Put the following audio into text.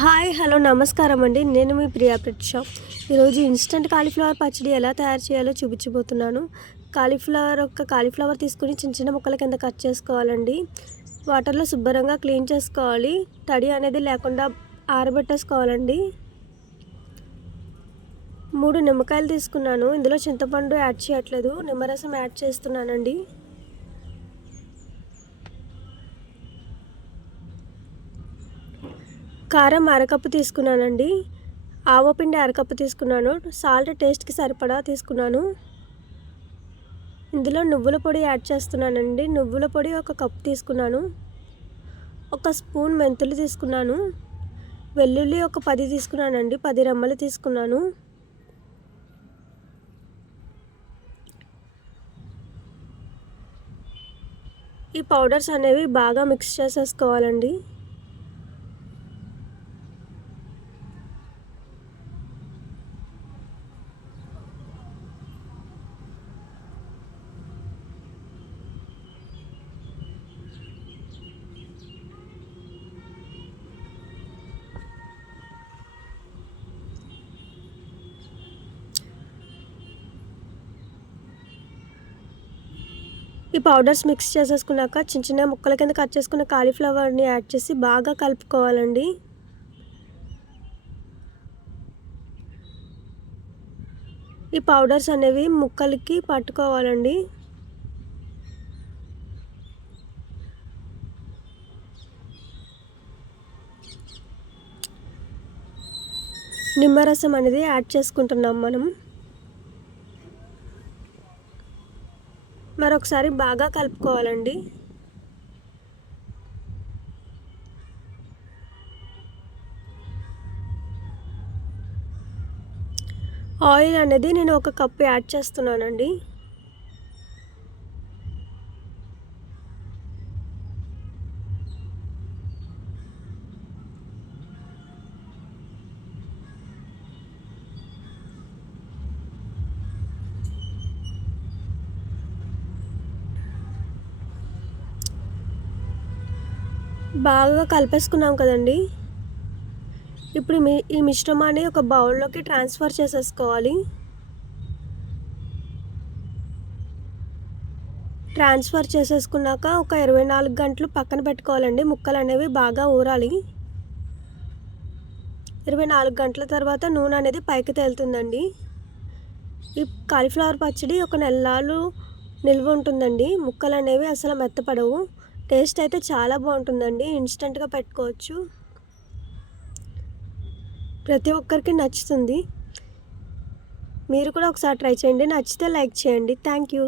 Hi hello నమస్కారం అండి. నేను మీ ప్రియా పెట్ షాప్. ఈరోజు ఇన్స్టంట్ కాలీఫ్లవర్ పచ్చడి ఎలా తయారు చేయాలో చూపించబోతున్నాను. కాలీఫ్లవర్ తీసుకుని చిన్న చిన్న ముక్కల కింద కట్ చేసుకోవాలండి. వాటర్లో శుభ్రంగా క్లీన్ చేసుకోవాలి. తడి అనేది లేకుండా ఆరబెట్టేసుకోవాలండి. 3 నిమ్మకాయలు తీసుకున్నాను. ఇందులో చింతపండు యాడ్ చేయట్లేదు, నిమ్మరసం యాడ్ చేస్తున్నానండి. కారం అరకప్పు తీసుకున్నానండి. ఆవపిండి అరకప్పు తీసుకున్నాను. సాల్ట్ టేస్ట్కి సరిపడా తీసుకున్నాను. ఇందులో నువ్వుల పొడి యాడ్ చేస్తున్నానండి. నువ్వుల పొడి 1 కప్పు తీసుకున్నాను. 1 స్పూన్ మెంతులు తీసుకున్నాను. వెల్లుల్లి 10 తీసుకున్నానండి. 10 రెమ్మలు తీసుకున్నాను. ఈ పౌడర్స్ అనేవి బాగా మిక్స్ చేసేసుకోవాలండి. ఈ పౌడర్స్ మిక్స్ చేసేసుకున్నాక చిన్న చిన్న ముక్కల కింద కట్ చేసుకున్న కాలీఫ్లవర్ని యాడ్ చేసి బాగా కలుపుకోవాలండి. ఈ పౌడర్స్ అనేవి ముక్కలకి పట్టుకోవాలండి. నిమ్మరసం అనేది యాడ్ చేసుకుంటున్నాం మనం. మరొకసారి బాగా కలుపుకోవాలండి. ఆయిల్ అనేది నేను 1 కప్పు యాడ్ చేస్తున్నానండి. బాగా కలిపేసుకున్నాం కదండి. ఇప్పుడు ఈ మిశ్రమాన్ని ఒక బౌల్లోకి ట్రాన్స్ఫర్ చేసేసుకోవాలి. ట్రాన్స్ఫర్ చేసేసుకున్నాక ఒక 24 గంటలు పక్కన పెట్టుకోవాలండి. ముక్కలు అనేవి బాగా ఊరాలి. 24 గంటల తర్వాత నూనె అనేది పైకి తేలుతుందండి. ఈ కాలీఫ్లవర్ పచ్చడి 1 నెలలు నిల్వ ఉంటుందండి. ముక్కలు అనేవి అసలు మెత్తపడవు. టేస్ట్ అయితే చాలా బాగుంటుందండి. ఇన్స్టెంట్గా పెట్టుకోవచ్చు. ప్రతి ఒక్కరికి నచ్చుతుంది. మీరు కూడా ఒకసారి ట్రై చేయండి. నచ్చితే లైక్ చేయండి. Thank you.